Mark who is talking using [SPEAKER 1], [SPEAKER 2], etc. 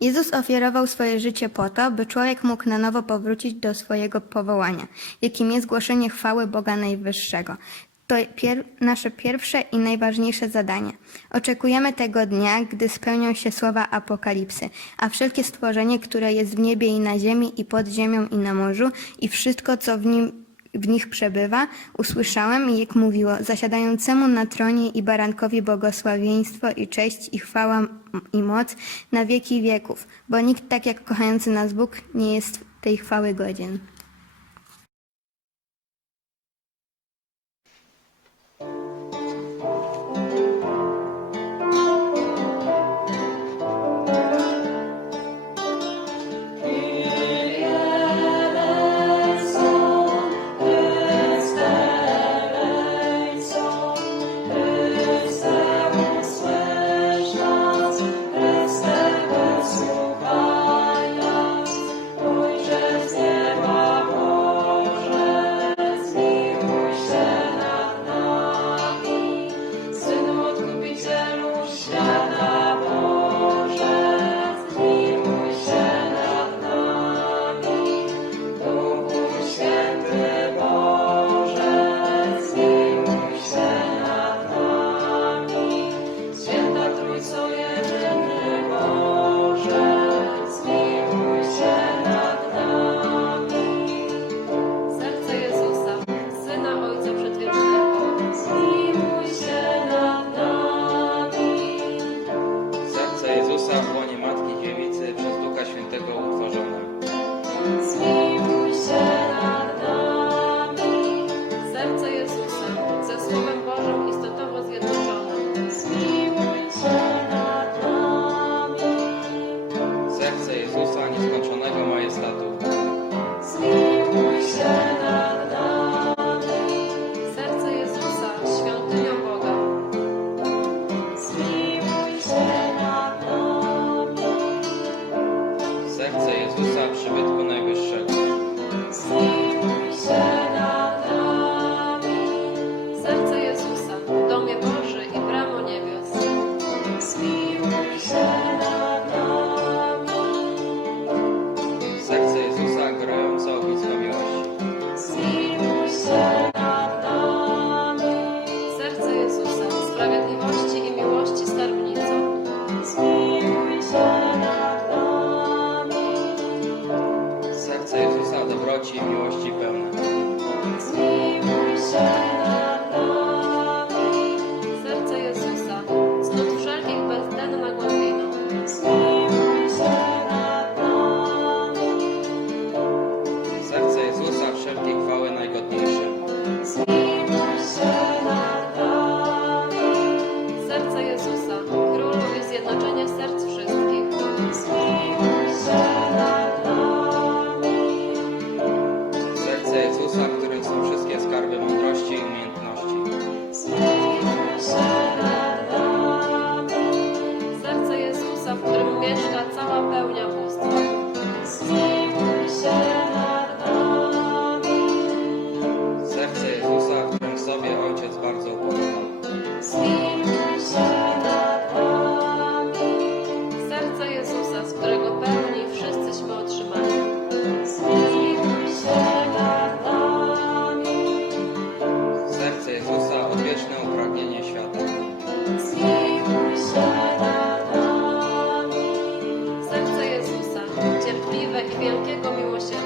[SPEAKER 1] Jezus ofiarował swoje życie po to, by człowiek mógł na nowo powrócić do swojego powołania, jakim jest głoszenie chwały Boga Najwyższego. To pier nasze pierwsze i najważniejsze zadanie. Oczekujemy tego dnia, gdy spełnią się słowa Apokalipsy, a wszelkie stworzenie, które jest w niebie i na ziemi i pod ziemią i na morzu i wszystko, co w nim w nich przebywa, usłyszałem, jak mówiło, zasiadającemu na tronie i barankowi błogosławieństwo i cześć i chwała i moc na wieki wieków, bo nikt tak jak kochający nas Bóg nie jest tej chwały godzien.
[SPEAKER 2] Jezusa,
[SPEAKER 3] którym są wszystkie skarby
[SPEAKER 1] mocy. wish it